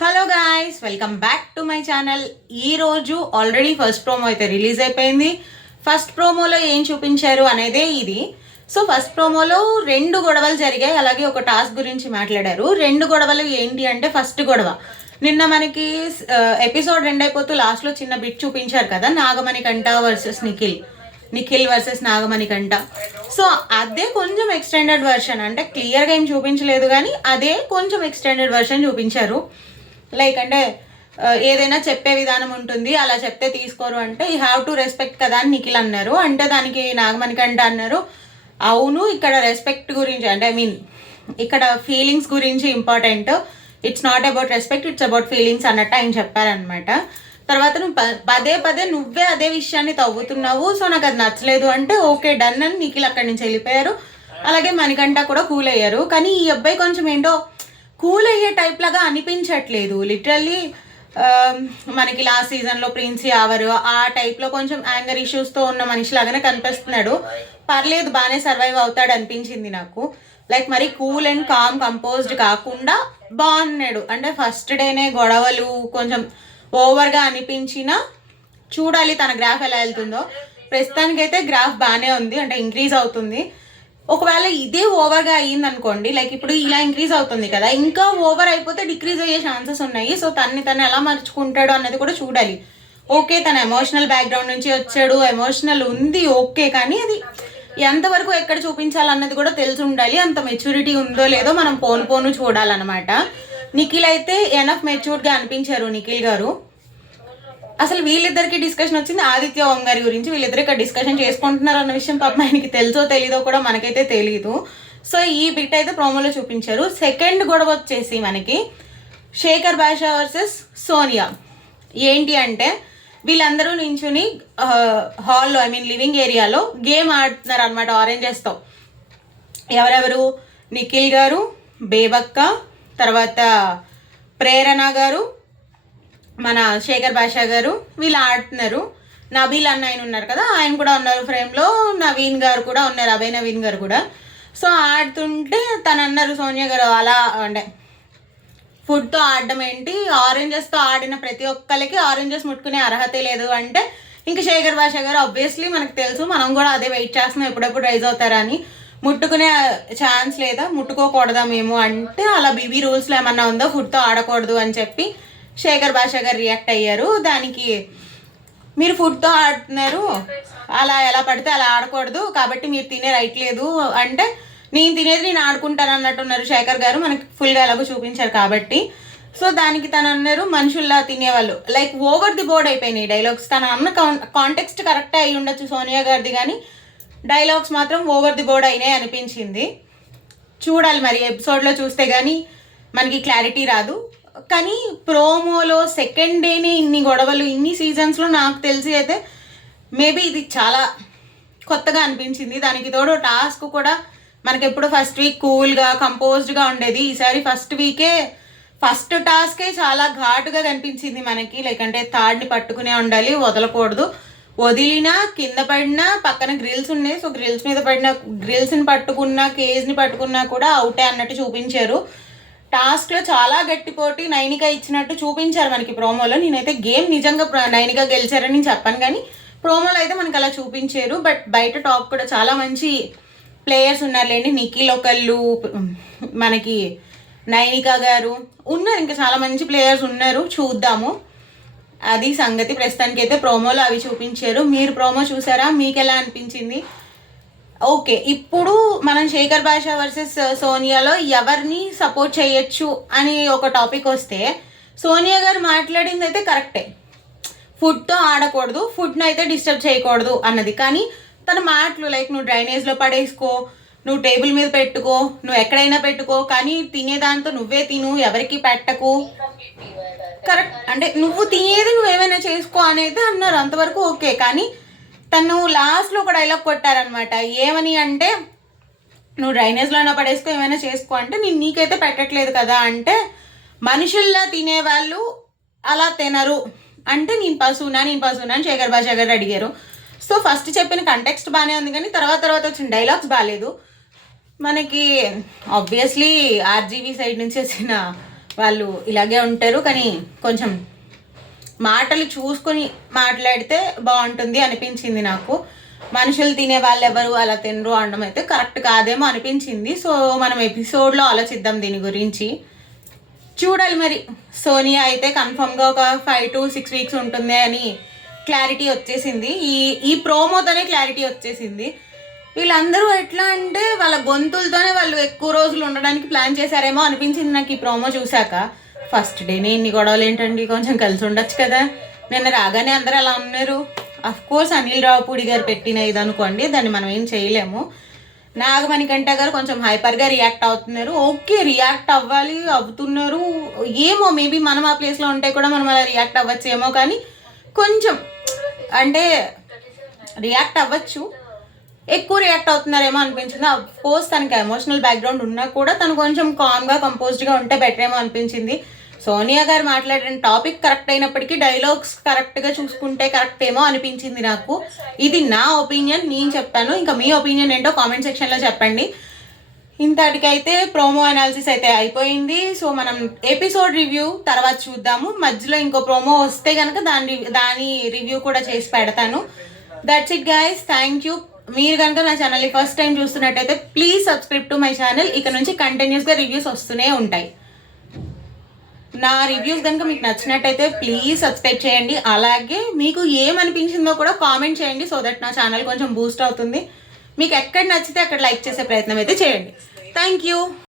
Hello guys, welcome back to my channel. ఈరోజు already first promo అయితే release అయిపోయింది. First ప్రోమోలో ఏం చూపించారు అనేదే ఇది. సో ఫస్ట్ ప్రోమోలో 2 గొడవలు జరిగాయి, అలాగే ఒక టాస్క్ గురించి మాట్లాడారు. 2 గొడవలు ఏంటి అంటే, ఫస్ట్ గొడవ నిన్న మనకి ఎపిసోడ్ 2 అయిపోతూ లాస్ట్లో చిన్న బిట్ చూపించారు కదా, Nagamanikanta versus Nikhil versus Nagamanikanta. So అదే కొంచెం ఎక్స్టెండెడ్ వర్షన్, అంటే క్లియర్గా ఏం చూపించలేదు కానీ అదే కొంచెం ఎక్స్టెండెడ్ వర్షన్ చూపించారు. లైక్ అంటే ఏదైనా చెప్పే విధానం ఉంటుంది, అలా చెప్తే తీసుకోరు అంటే యూ హ్యావ్ టు రెస్పెక్ట్ కదా అని నిఖిల్ అన్నారు. అంటే దానికి నాగమణికంఠ అన్నారు, అవును ఇక్కడ రెస్పెక్ట్ గురించి అంటే ఇక్కడ ఫీలింగ్స్ గురించి important, it's not about respect, it's about feelings అన్నట్టు ఆయన చెప్పారనమాట. తర్వాత నువ్వు పదే పదే నువ్వే అదే విషయాన్ని తవ్వుతున్నావు, సో నాకు అది నచ్చలేదు అంటే ఓకే డన్ అని నిఖిల్ అక్కడి నుంచి వెళ్ళిపోయారు. అలాగే మణికంఠ కూడా కూల్ అయ్యారు. కానీ ఈ అబ్బాయి కొంచెం ఏంటో కూల్ అయ్యే టైప్ లాగా అనిపించట్లేదు. లిటరల్లీ మనకి లాస్ట్ సీజన్లో ప్రిన్స్ యావరు ఆ టైప్లో కొంచెం యాంగర్ ఇష్యూస్తో ఉన్న మనిషిలాగానే కనిపిస్తున్నాడు. పర్లేదు, బాగానే సర్వైవ్ అవుతాడు అనిపించింది నాకు. లైక్ మరి కూల్ అండ్ కామ్ కంపోజ్డ్ కాకుండా బాగున్నాడు. అంటే ఫస్ట్ డేనే గొడవలు కొంచెం ఓవర్గా అనిపించిన, చూడాలి తన గ్రాఫ్ ఎలా వెళ్తుందో. ప్రస్తుతానికైతే గ్రాఫ్ బాగానే ఉంది, అంటే ఇంక్రీజ్ అవుతుంది. ఒకవేళ ఇదే ఓవర్గా అయ్యింది అనుకోండి, లైక్ ఇప్పుడు ఇలా ఇంక్రీజ్ అవుతుంది కదా, ఇంకా ఓవర్ అయిపోతే డిక్రీజ్ అయ్యే ఛాన్సెస్ ఉన్నాయి. సో తను ఎలా మర్చుకుంటాడు అన్నది కూడా చూడాలి. ఓకే, తన ఎమోషనల్ బ్యాక్గ్రౌండ్ నుంచి వచ్చాడు, ఎమోషనల్ ఉంది ఓకే, కానీ అది ఎంతవరకు ఎక్కడ చూపించాలన్నది కూడా తెలిసి ఉండాలి. అంత మెచ్యూరిటీ ఉందో లేదో మనం పోను చూడాలన్నమాట. నిఖిల్ అయితే ఎనఫ్ మెచ్యూర్డ్గా అనిపించారు నిఖిల్ గారు. అసలు వీళ్ళిద్దరికి డిస్కషన్ వచ్చింది ఆదిత్య ఓం గారి గురించి. వీళ్ళిద్దరు ఇక్కడ డిస్కషన్ చేసుకుంటున్నారు అన్న విషయం పాపం ఆయనకి తెలుసో తెలీదో కూడా మనకైతే తెలీదు. సో ఈ బిట్ అయితే ప్రోమోలో చూపించారు. సెకండ్ గొడవ వచ్చేసి మనకి శేఖర్ భాషా వర్సెస్ సోనియా. ఏంటి అంటే వీళ్ళందరూ నించుని హాల్లో లివింగ్ ఏరియాలో గేమ్ ఆడుతున్నారు అనమాట ఆరెంజెస్తో. ఎవరెవరు? నిఖిల్ గారు, బేబక్క, తర్వాత ప్రేరణ గారు, మన శేఖర్ భాషా గారు, వీళ్ళు ఆడుతున్నారు. నబీల్ అన్న ఆయన ఉన్నారు కదా, ఆయన కూడా ఉన్నారు ఫ్రేమ్లో. నవీన్ గారు కూడా ఉన్నారు, అభయ్ నవీన్ గారు కూడా. సో ఆడుతుంటే తను అన్నారు సోనియా గారు, అలా అంటే ఫుడ్తో ఆడడం ఏంటి, ఆరెంజెస్తో ఆడిన ప్రతి ఒక్కరికి ఆరెంజెస్ ముట్టుకునే అర్హతే లేదు అంటే ఇంకా శేఖర్ భాషా గారు ఆబ్వియస్లీ మనకు తెలుసు, మనం కూడా అదే వెయిట్ చేస్తున్నాం ఎప్పుడెప్పుడు రైజ్ అవుతారా అని. ముట్టుకునే ఛాన్స్ లేదా, ముట్టుకోకూడదా మేము అంటే అలా బీబీ రూల్స్లో ఏమన్నా ఉందో ఫుడ్తో ఆడకూడదు అని చెప్పి శేఖర్ భాషా గారు రియాక్ట్ అయ్యారు. దానికి మీరు ఫుడ్తో ఆడుతున్నారు, అలా ఎలా పడితే అలా ఆడకూడదు, కాబట్టి మీరు తినే రైట్ లేదు అంటే నేను తినేది నేను ఆడుకుంటాను అన్నట్టున్నారు శేఖర్ గారు. మనకి ఫుల్గా ఎలాగో చూపించారు కాబట్టి. సో దానికి తను అన్నారు మనుషుల్లా తినేవాళ్ళు. లైక్ ఓవర్ ది బోర్డ్ అయిపోయినాయి డైలాగ్స్. తన అన్న కాంటెక్స్ట్ కరెక్టే అయి ఉండొచ్చు సోనియా గారిది, కానీ డైలాగ్స్ మాత్రం ఓవర్ ది బోర్డ్ అయినాయి అనిపించింది. చూడాలి మరి ఎపిసోడ్లో చూస్తే కానీ మనకి క్లారిటీ రాదు. కానీ ప్రోమోలో సెకండ్ డేనే ఇన్ని గొడవలు, ఇన్ని సీజన్స్లో నాకు తెలిసి అయితే మేబీ ఇది చాలా కొత్తగా అనిపించింది. దానికి తోడు టాస్క్ కూడా మనకి ఎప్పుడు ఫస్ట్ వీక్ కూల్గా కంపోజ్డ్గా ఉండేది, ఈసారి ఫస్ట్ టాస్కే చాలా ఘాటుగా కనిపించింది మనకి. లైక్ అంటే తాడ్ని పట్టుకునే ఉండాలి, వదలకూడదు. వదిలినా కింద పడినా పక్కన గ్రిల్స్ ఉన్నాయి, సో గ్రిల్స్ మీద పడిన గ్రిల్స్ని పట్టుకున్నా కేజ్ని పట్టుకున్నా కూడా అవుటే అన్నట్టు చూపించారు. టాస్క్లో చాలా గట్టి పోటీ నైనిక ఇచ్చినట్టు చూపించారు మనకి ప్రోమోలో. నేనైతే గేమ్ నిజంగా నైనిక గెలిచారని నేను చెప్పాను, కానీ ప్రోమోలో అయితే మనకి అలా చూపించారు. బట్ బయట టాప్ కూడా చాలా మంచి ప్లేయర్స్ ఉన్నారులేండి. నిఖిల్ ఒకళ్ళు, మనకి నైనిక గారు ఉన్నారు, ఇంకా చాలా మంచి ప్లేయర్స్ ఉన్నారు. చూద్దాము, అది సంగతి. ప్రస్తుతానికి అయితే ప్రోమోలో అవి చూపించారు. మీరు ప్రోమో చూసారా? మీకు ఎలా అనిపించింది? ఓకే, ఇప్పుడు మనం శేఖర్ భాషా వర్సెస్ సోనియాలో ఎవరిని సపోర్ట్ చేయొచ్చు అని ఒక టాపిక్ వస్తే సోనియా గారు మాట్లాడింది అయితే కరెక్టే, ఫుడ్తో ఆడకూడదు, ఫుడ్ని అయితే డిస్టర్బ్ చేయకూడదు అన్నది. కానీ తన మాటలు లైక్ నువ్వు డ్రైనేజ్లో పడేసుకో, నువ్వు టేబుల్ మీద పెట్టుకో, నువ్వు ఎక్కడైనా పెట్టుకో, కానీ తినేదాంతో నువ్వే తిను, ఎవరికి పెట్టకు, కరెక్ట్. అంటే నువ్వు తినేది నువ్వేమైనా చేసుకో అనేది అన్నారు, అంతవరకు ఓకే. కానీ తను లాస్ట్లో ఒక డైలాగ్ కొట్టారనమాట. ఏమని అంటే నువ్వు డ్రైనేజ్లోనే పడేసుకో, ఏమైనా చేసుకో అంటే నేను నీకైతే పెట్టట్లేదు కదా అంటే మనుషుల్లా తినేవాళ్ళు అలా తినరు అంటే నేను పశువునా అని శేఖర్ భాషా గారు అడిగారు. సో ఫస్ట్ చెప్పిన కంటెక్స్ట్ బాగానే ఉంది, కానీ తర్వాత వచ్చిన డైలాగ్స్ బాగాలేదు. మనకి ఆబ్వియస్లీ ఆర్జీవీ సైడ్ నుంచి వచ్చిన వాళ్ళు ఇలాగే ఉంటారు, కానీ కొంచెం మాటలు చూసుకొని మాట్లాడితే బాగుంటుంది అనిపించింది నాకు. మనుషులు తినే వాళ్ళు ఎవరు అలా తినరు అనడం అయితే కరెక్ట్ కాదేమో అనిపించింది. సో మనం ఎపిసోడ్లో ఆలోచిద్దాం దీని గురించి. చూడాలి మరి. సోనియా అయితే కన్ఫర్మ్గా ఒక 5 to 6 weeks ఉంటుంది అని క్లారిటీ వచ్చేసింది. ఈ ప్రోమోతోనే క్లారిటీ వచ్చేసింది. వీళ్ళందరూ ఎట్లా అంటే వాళ్ళ గొంతులతోనే వాళ్ళు ఎక్కువ రోజులు ఉండడానికి ప్లాన్ చేశారేమో అనిపించింది నాకు ఈ ప్రోమో చూశాక. ఫస్ట్ డేనే ఇన్ని గొడవలు ఏంటండి, కొంచెం కలిసి ఉండొచ్చు కదా. నిన్న రాగానే అందరూ అలా ఉన్నారు. కోర్స్ అనిల్ రావుపూడి గారు పెట్టిన ఇది అనుకోండి, దాన్ని మనం ఏం చేయలేము. నాగమణికంఠ గారు కొంచెం హైపర్గా రియాక్ట్ అవుతున్నారు. ఓకే, రియాక్ట్ అవుతున్నారు ఏమో, మేబీ మనం ఆ ప్లేస్లో ఉంటే కూడా మనం అలా రియాక్ట్ అవ్వచ్చేమో, కానీ కొంచెం అంటే రియాక్ట్ అవ్వచ్చు, ఎక్కువ రియాక్ట్ అవుతున్నారేమో అనిపించింది. కోర్స్ తనకి ఎమోషనల్ బ్యాక్గ్రౌండ్ ఉన్నా కూడా తను కొంచెం కామ్గా కంపోజ్డ్గా ఉంటే బెటర్ ఏమో అనిపించింది. సోనియా గారు మాట్లాడిన టాపిక్ కరెక్ట్ అయినప్పటికీ డైలాగ్స్ కరెక్ట్గా చూసుకుంటే కరెక్ట్ ఏమో అనిపించింది నాకు. ఇది నా ఒపీనియన్, నేను చెప్తాను. ఇంకా మీ ఒపీనియన్ ఏంటో కామెంట్ సెక్షన్లో చెప్పండి. ఇంతటికైతే ప్రోమో అనాలిసిస్ అయితే అయిపోయింది. సో మనం ఎపిసోడ్ రివ్యూ తర్వాత చూద్దాము. మధ్యలో ఇంకో ప్రోమో వస్తే కనుక దాని రివ్యూ కూడా చేసి పెడతాను. That's it guys, thank you. మీరు కనుక నా ఛానల్ని ఫస్ట్ టైం చూస్తున్నట్టయితే please subscribe to my channel. ఇక నుంచి కంటిన్యూస్గా రివ్యూస్ వస్తూనే ఉంటాయి. నా రివ్యూస్ కనుక మీకు నచ్చినట్టయితే ప్లీజ్ సబ్స్క్రైబ్ చేయండి. అలాగే మీకు ఏమనిపించిందో కూడా కామెంట్ చేయండి, సో దట్ నా ఛానల్ కొంచెం బూస్ట్ అవుతుంది. మీకు ఎక్కడ నచ్చితే అక్కడ లైక్ చేసే ప్రయత్నం అయితే చేయండి. Thank you.